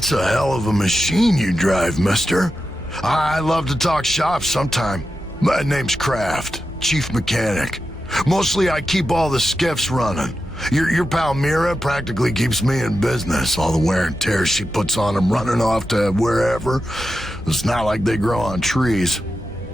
That's a hell of a machine you drive, mister. I love to talk shop sometime. My name's Kraft, chief mechanic. Mostly I keep all the skiffs running. Your pal Mira practically keeps me in business. All the wear and tear she puts on them running off to wherever. It's not like they grow on trees.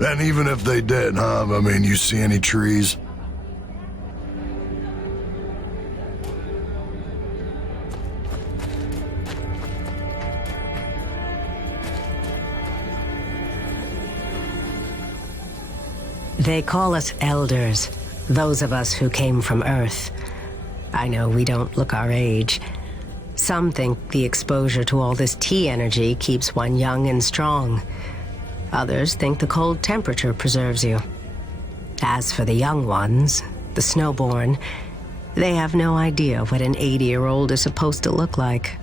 And even if they did, huh? I mean, you see any trees? They call us elders, those of us who came from Earth. I know we don't look our age. Some think the exposure to all this T energy keeps one young and strong. Others think the cold temperature preserves you. As for the young ones, the snowborn, they have no idea what an 80-year-old is supposed to look like.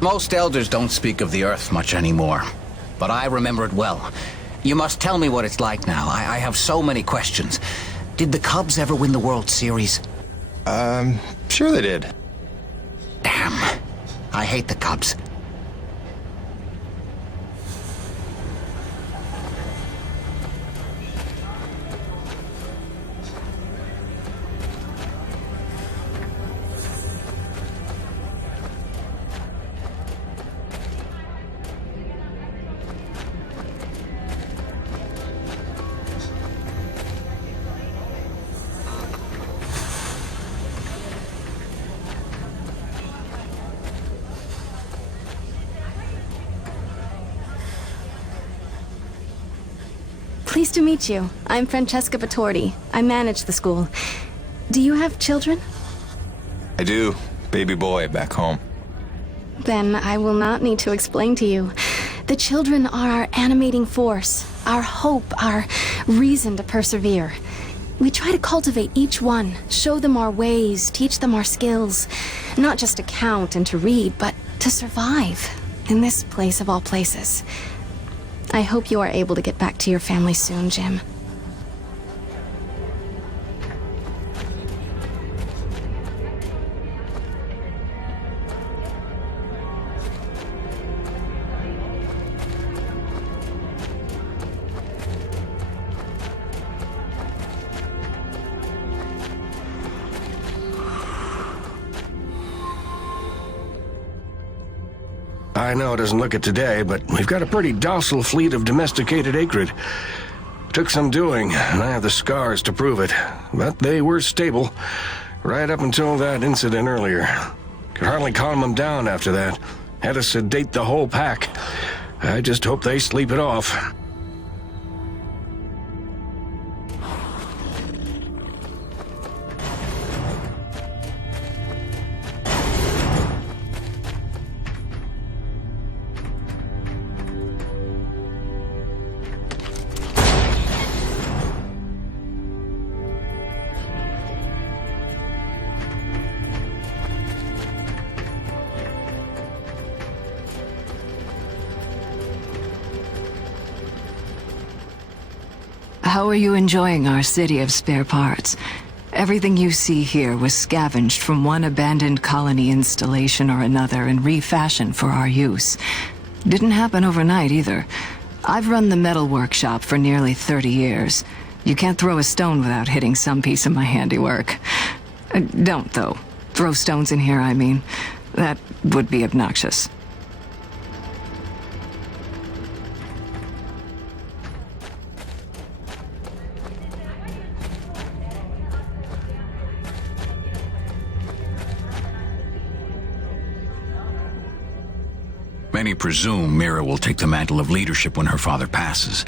Most elders don't speak of the Earth much anymore, but I remember it well. You must tell me what it's like now. I have so many questions. Did the Cubs ever win the World Series? Sure they did. Damn. I hate the Cubs. Pleased to meet you. I'm Francesca Vittordi. I manage the school. Do you have children? I do. Baby boy back home. Then I will not need to explain to you. The children are our animating force, our hope, our reason to persevere. We try to cultivate each one, show them our ways, teach them our skills. Not just to count and to read, but to survive in this place of all places. I hope you are able to get back to your family soon, Jim. I know it doesn't look it today, but we've got a pretty docile fleet of domesticated acrid. Took some doing, and I have the scars to prove it. But they were stable, right up until that incident earlier. Could hardly calm them down after that. Had to sedate the whole pack. I just hope they sleep it off. How are you enjoying our city of spare parts? Everything you see here was scavenged from one abandoned colony installation or another and refashioned for our use. Didn't happen overnight either. I've run the metal workshop for nearly 30 years. You can't throw a stone without hitting some piece of my handiwork. Don't, though. Throw stones in here, I mean. That would be obnoxious. Many presume Mira will take the mantle of leadership when her father passes,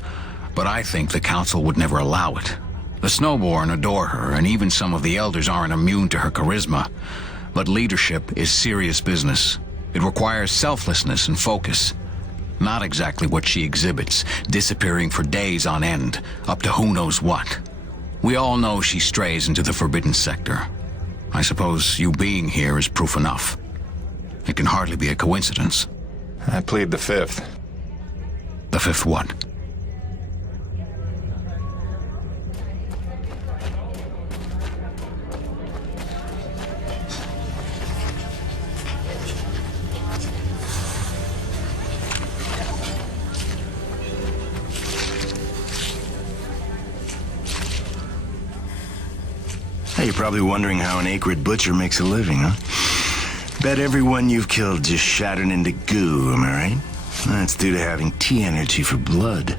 but I think the Council would never allow it. The Snowborn adore her, and even some of the Elders aren't immune to her charisma. But leadership is serious business. It requires selflessness and focus. Not exactly what she exhibits, disappearing for days on end, up to who knows what. We all know she strays into the forbidden sector. I suppose you being here is proof enough. It can hardly be a coincidence. I plead the fifth. The fifth what? you're probably wondering how an acrid butcher makes a living, huh? Bet everyone you've killed just shattered into goo, am I right? That's due to having T energy for blood.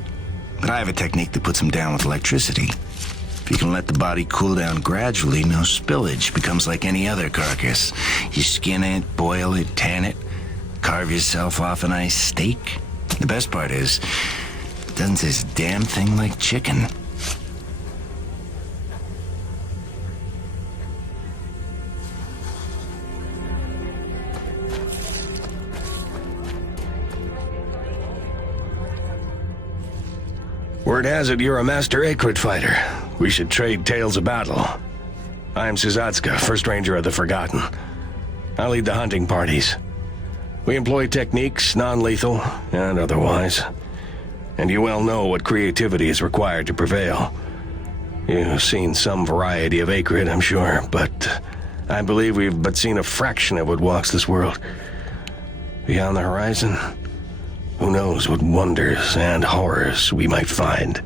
But I have a technique that puts them down with electricity. If you can let the body cool down gradually, no spillage. Becomes like any other carcass. You skin it, boil it, tan it, carve yourself off a nice steak. The best part is, it doesn't taste a damn thing like chicken. Word has it you're a master acrid fighter. We should trade tales of battle. I'm Suzatska, First Ranger of the Forgotten. I lead the hunting parties. We employ techniques, non-lethal and otherwise. And you well know what creativity is required to prevail. You've seen some variety of acrid, I'm sure, but I believe we've but seen a fraction of what walks this world. Beyond the horizon, who knows what wonders and horrors we might find.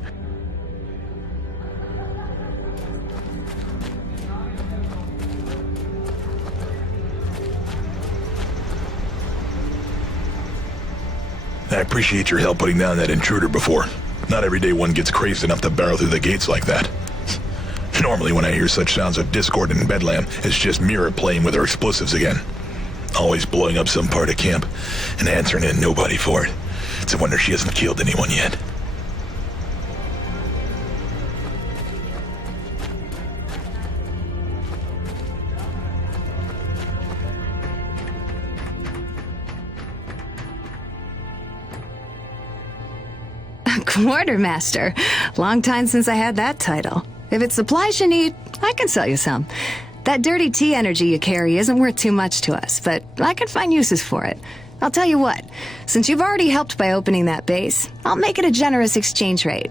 I appreciate your help putting down that intruder before. Not every day one gets crazed enough to barrel through the gates like that. Normally when I hear such sounds of discord in Bedlam, it's just Mira playing with her explosives again. Always blowing up some part of camp and answering in nobody for it. It's a wonder she hasn't killed anyone yet. Quartermaster. Long time since I had that title. If it's supplies you need, I can sell you some. That dirty tea energy you carry isn't worth too much to us, but I can find uses for it. I'll tell you what, since you've already helped by opening that base, I'll make it a generous exchange rate.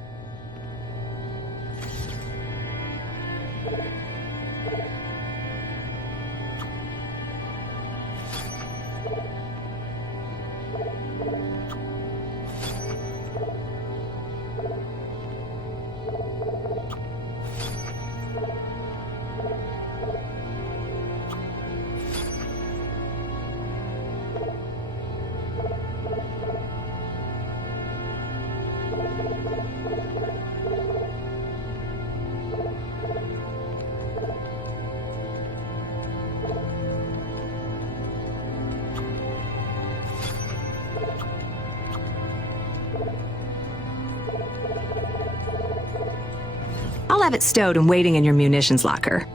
I'll have it stowed and waiting in your munitions locker.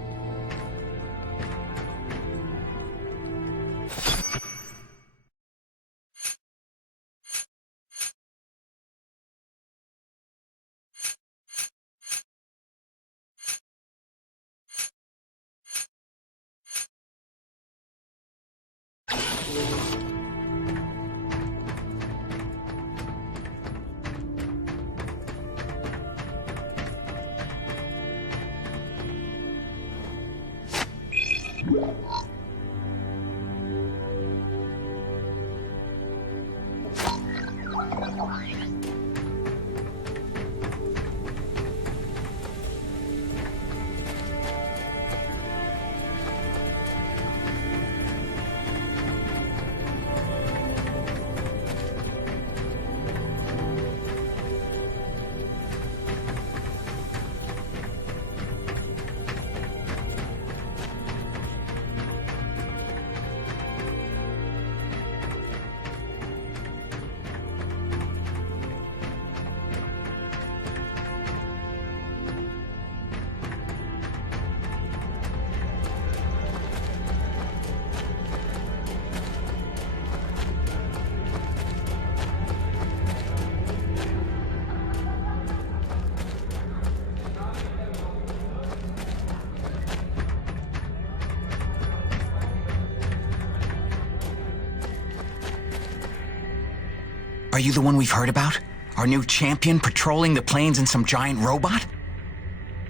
Are you the one we've heard about? Our new champion patrolling the plains in some giant robot?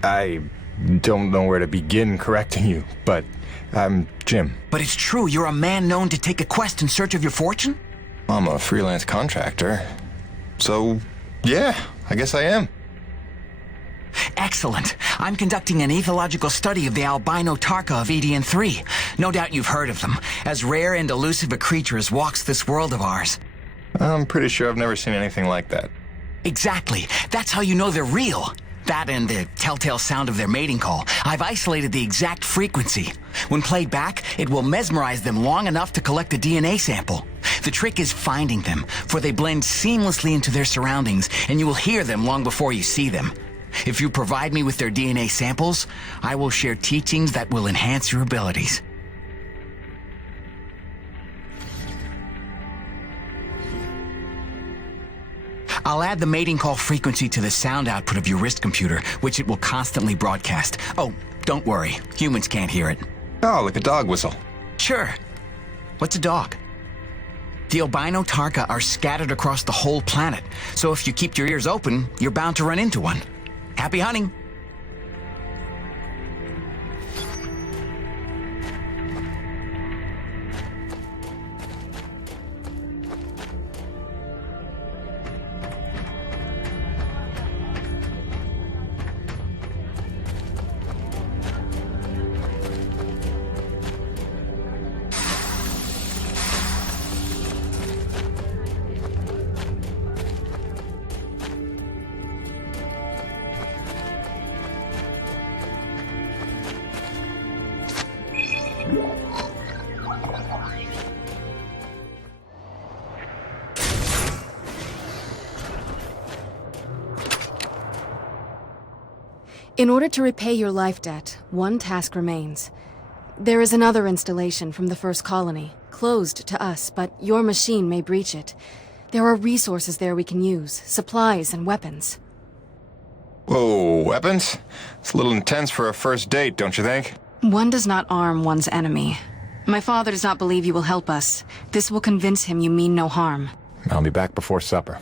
I don't know where to begin correcting you, but I'm Jim. But it's true, you're a man known to take a quest in search of your fortune? I'm a freelance contractor. So, yeah, I guess I am. Excellent. I'm conducting an ethological study of the albino Tarka of EDN-3. No doubt you've heard of them. As rare and elusive a creature as walks this world of ours. I'm pretty sure I've never seen anything like that. Exactly. That's how you know they're real. That and the telltale sound of their mating call. I've isolated the exact frequency. When played back, it will mesmerize them long enough to collect a DNA sample. The trick is finding them, for they blend seamlessly into their surroundings, and you will hear them long before you see them. If you provide me with their DNA samples, I will share teachings that will enhance your abilities. I'll add the mating call frequency to the sound output of your wrist computer, which it will constantly broadcast. Oh, don't worry. Humans can't hear it. Oh, like a dog whistle. Sure. What's a dog? The albino Tarka are scattered across the whole planet, so if you keep your ears open, you're bound to run into one. Happy hunting! In order to repay your life debt, one task remains. There is another installation from the first colony, closed to us, but your machine may breach it. There are resources there we can use, supplies and weapons. Whoa, weapons? It's a little intense for a first date, don't you think? One does not arm one's enemy. My father does not believe you will help us. This will convince him you mean no harm. I'll be back before supper.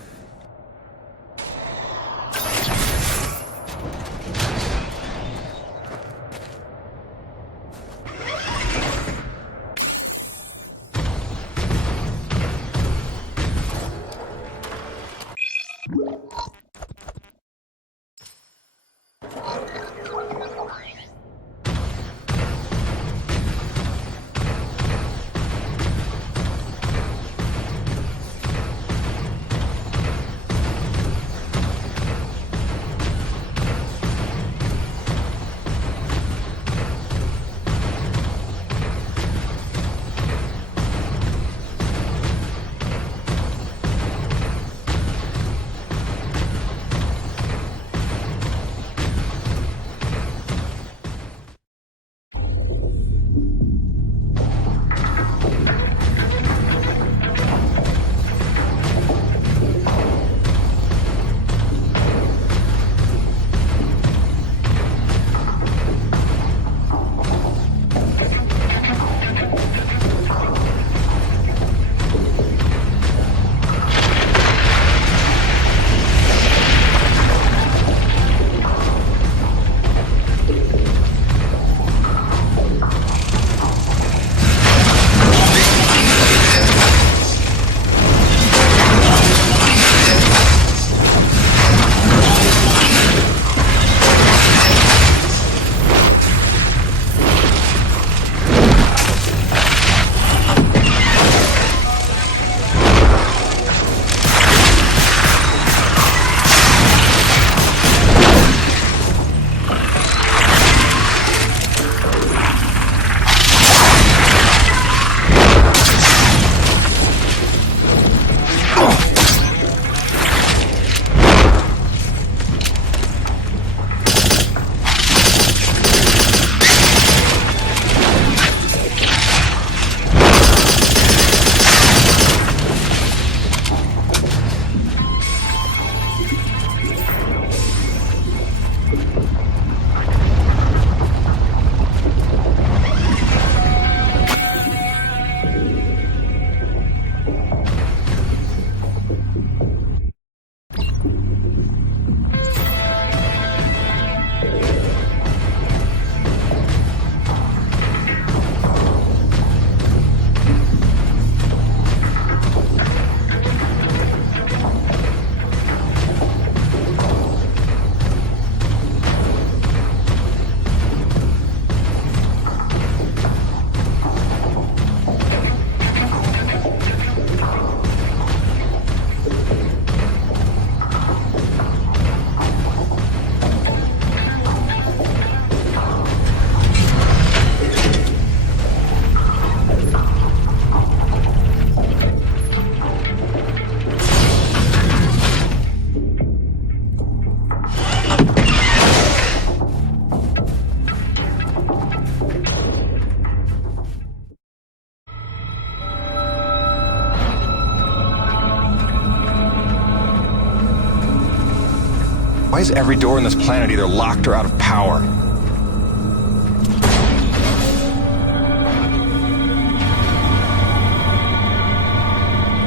Why is every door on this planet either locked or out of power?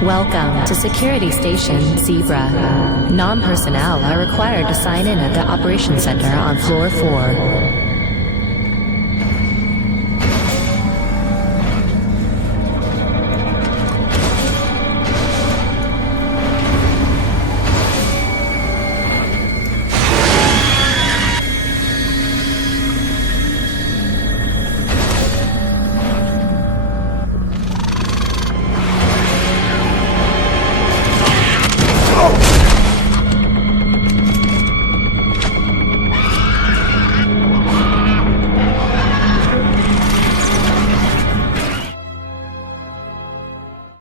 Welcome to Security Station Zebra. Non-personnel are required to sign in at the Operations Center on Floor 4.